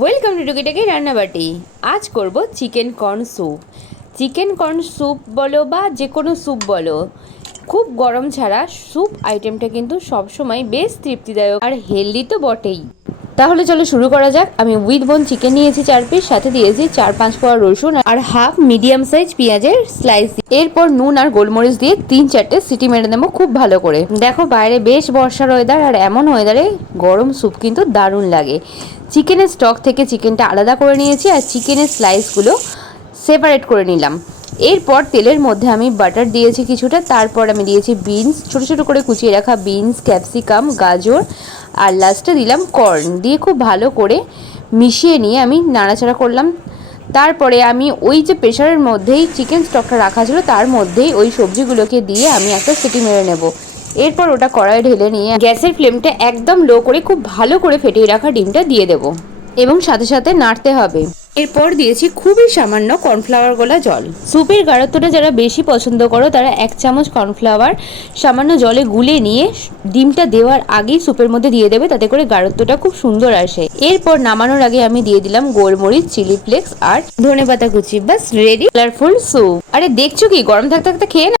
Welcome to টুকিটাকি রান্নাবাটি। আজ করব chicken corn soup. Chicken corn soup বলো বা যে কোনো স্যুপ বলো, খুব গরম ছাড়া স্যুপ আইটেমটা কিন্তু সবসময় বেশ তৃপ্তিদায়ক আর হেলদি তো বটেই। তাহলে চলো শুরু করা যাক। আমি উইথ বোন চিকেন নিয়েছি 4 পিস, সাথে দিয়েছি 4-5 কোয়া রসুন আর হাফ মিডিয়াম সাইজ পেঁয়াজের স্লাইস। এরপর নুন আর গোলমরিচ দিয়ে 3-4টে সিটি মেরে নেবো খুব ভালো করে। দেখো বাইরে বেশ বর্ষার ওয়েদার, আর এমন ওয়েদারে গরম স্যুপ কিন্তু দারুণ লাগে। চিকেনের স্টক থেকে চিকেনটা আলাদা করে নিয়েছি আর চিকেনের স্লাইসগুলো সেপারেট করে নিলাম। এরপর তেলের মধ্যে আমি বাটার দিয়েছি কিছুটা, তারপর আমি দিয়েছি বিনস, ছোটো ছোটো করে কুচিয়ে রাখা বিনস, ক্যাপসিকাম, গাজর, আর লাস্টে দিলাম কর্ন। দিয়ে খুব ভালো করে মিশিয়ে নিয়ে আমি নাড়াচাড়া করলাম। তারপরে আমি ওই যে প্রেশারের মধ্যেই চিকেন স্টকটা রাখা ছিল তার মধ্যেই ওই সবজিগুলোকে দিয়ে আমি একটা সিটি মেরে নেব। এরপর ওটা কড়াইয়ে ঢেলে নিয়ে গ্যাসের ফ্লেমটা একদম লো করে খুব ভালো করে ফেটিয়ে রাখা ডিমটা দিয়ে দেবো এবং সাথে সাথে নাড়তে হবে। এরপর দিয়েছি খুবই সামান্য কর্নফ্লাওয়ার গোলা জল। স্যুপের গাঢ়ত্বটা যারা বেশি পছন্দ করো তারা 1 চামচ কর্নফ্লাওয়ার সামান্য জলে গুলে নিয়ে ডিমটা দেওয়ার আগেই স্যুপের মধ্যে দিয়ে দেবে, তাতে করে গাঢ়ত্বটা খুব সুন্দর আসে। এরপর নামানোর আগে আমি দিয়ে দিলাম গোলমরিচ, চিলি ফ্লেক্স আর ধনেপাতা কুচি। বাস রেডি কালারফুল স্যুপ। আরে দেখছো কি, গরম থাকতে থাকতে খেয়ে